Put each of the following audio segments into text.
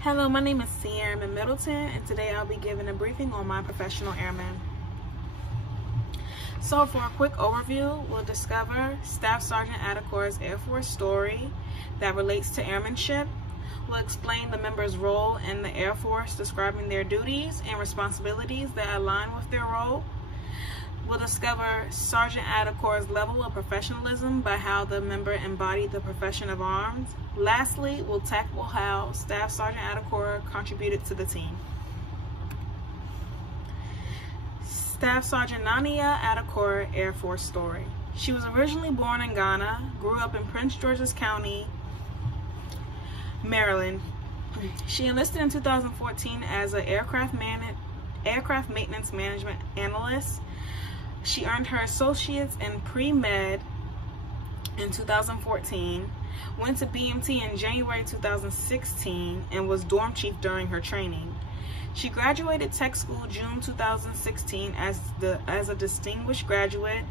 Hello, my name is Airman Middleton, and today I'll be giving a briefing on my professional airman. So for a quick overview, we'll discover Staff Sergeant Adecor's Air Force story that relates to airmanship. We'll explain the member's role in the Air Force, describing their duties and responsibilities that align with their role. We'll discover Sergeant Adecor's level of professionalism by how the member embodied the profession of arms. Lastly, we'll tackle how Staff Sergeant Adecor contributed to the team. Staff Sergeant Nania Adecor Air Force story. She was originally born in Ghana, grew up in Prince George's County, Maryland. She enlisted in 2014 as an aircraft maintenance management analyst. She earned her associates in pre-med in 2014, went to BMT in January 2016, and was dorm chief during her training. She graduated tech school June 2016 as a distinguished graduate.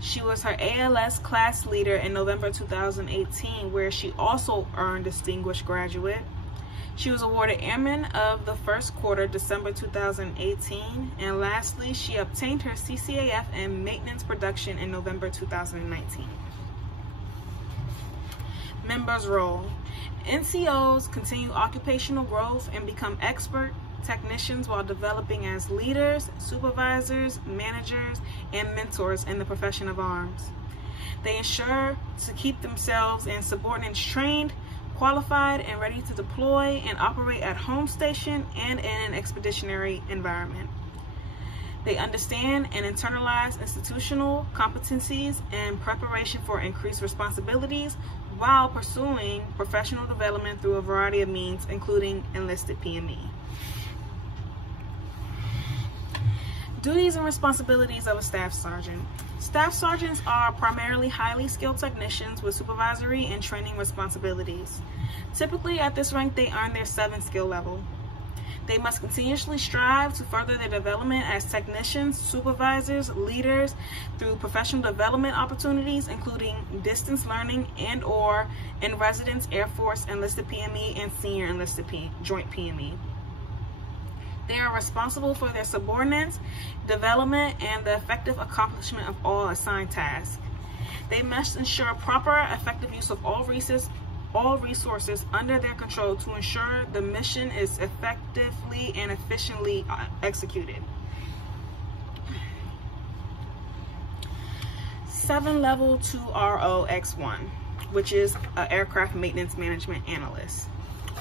She was her ALS class leader in November 2018, where she also earned distinguished graduate. She was awarded Airman of the First Quarter, December 2018. And lastly, she obtained her CCAF in Maintenance Production in November 2019. Members' role. NCOs continue occupational growth and become expert technicians while developing as leaders, supervisors, managers, and mentors in the profession of arms. They ensure to keep themselves and subordinates trained, qualified, and ready to deploy and operate at home station and in an expeditionary environment. They understand and internalize institutional competencies and preparation for increased responsibilities while pursuing professional development through a variety of means, including enlisted PME. Duties and responsibilities of a staff sergeant. Staff sergeants are primarily highly skilled technicians with supervisory and training responsibilities. Typically at this rank, they earn their 7th skill level. They must continuously strive to further their development as technicians, supervisors, leaders through professional development opportunities, including distance learning and/or in residence Air Force enlisted PME and senior enlisted joint PME. They are responsible for their subordinates' development and the effective accomplishment of all assigned tasks. They must ensure proper, effective use of all resources under their control to ensure the mission is effectively and efficiently executed. 7-level 2ROX1, which is an aircraft maintenance management analyst.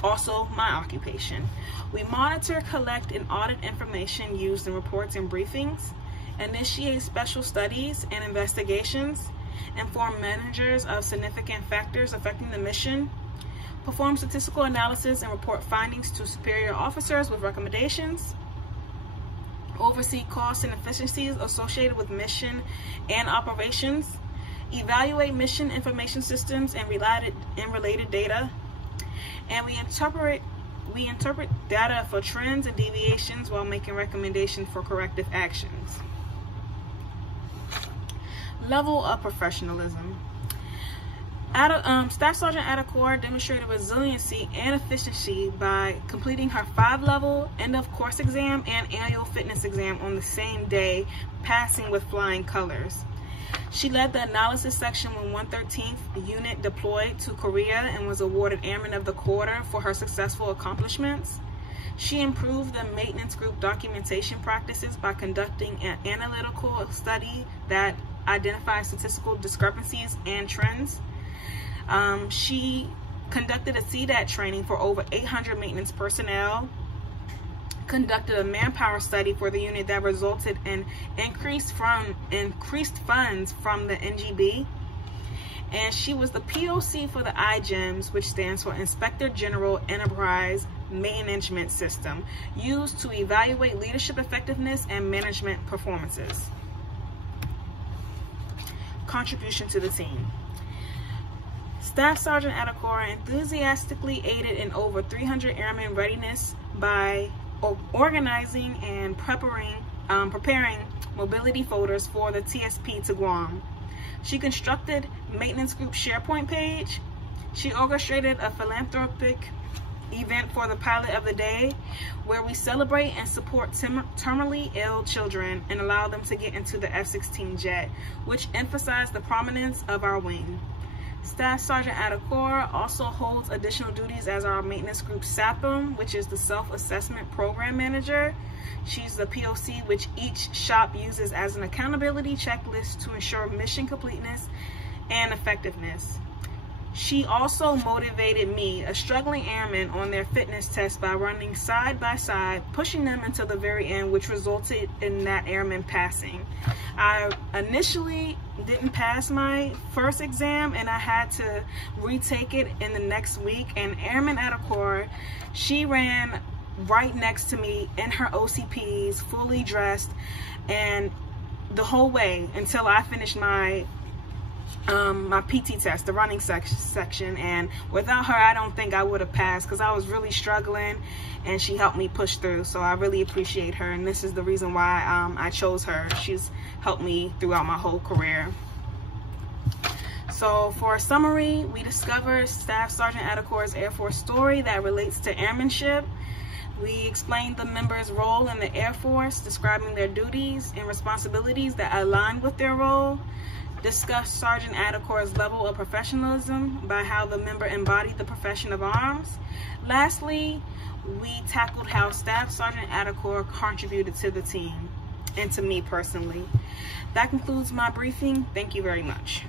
Also my occupation. We monitor, collect, and audit information used in reports and briefings, initiate special studies and investigations, inform managers of significant factors affecting the mission, perform statistical analysis and report findings to superior officers with recommendations, oversee costs and efficiencies associated with mission and operations, evaluate mission information systems and related data, and we interpret data for trends and deviations while making recommendations for corrective actions. Level of professionalism. Staff Sergeant Adecor demonstrated resiliency and efficiency by completing her 5-level end-of-course exam and annual fitness exam on the same day, passing with flying colors. She led the analysis section when 113th Unit deployed to Korea and was awarded Airman of the Quarter for her successful accomplishments. She improved the maintenance group documentation practices by conducting an analytical study that identifies statistical discrepancies and trends. She conducted a CDAT training for over 800 maintenance personnel, conducted a manpower study for the unit that resulted in increased funds from the NGB, and she was the POC for the IGEMS, which stands for Inspector General Enterprise Management System, used to evaluate leadership effectiveness and management performances. Contribution to the team. Staff Sergeant Adecor enthusiastically aided in over 300 airmen readiness by organizing and preparing mobility folders for the TSP to Guam. She constructed maintenance group SharePoint page. She orchestrated a philanthropic event for the pilot of the day, where we celebrate and support terminally ill children and allow them to get into the F-16 jet, which emphasized the prominence of our wing. Staff Sergeant Adakor also holds additional duties as our maintenance group SAPM, which is the Self-Assessment Program Manager. She's the POC which each shop uses as an accountability checklist to ensure mission completeness and effectiveness. She also motivated me, a struggling airman, on their fitness test by running side by side, pushing them until the very end, which resulted in that airman passing. I initially didn't pass my first exam and I had to retake it in the next week, and Airman Adakor, she ran right next to me in her OCPs, fully dressed, and the whole way until I finished my PT test, the running section, and without her I don't think I would have passed, because I was really struggling and she helped me push through. So I really appreciate her, and this is the reason why I chose her. She's helped me throughout my whole career. So for a summary, we discovered Staff Sergeant Adakor's Air Force story that relates to airmanship. We explained the members' role in the Air Force, describing their duties and responsibilities that align with their role. Discussed Sergeant Adakor's level of professionalism by how the member embodied the profession of arms. Lastly, we tackled how Staff Sergeant Adakor contributed to the team and to me personally. That concludes my briefing. Thank you very much.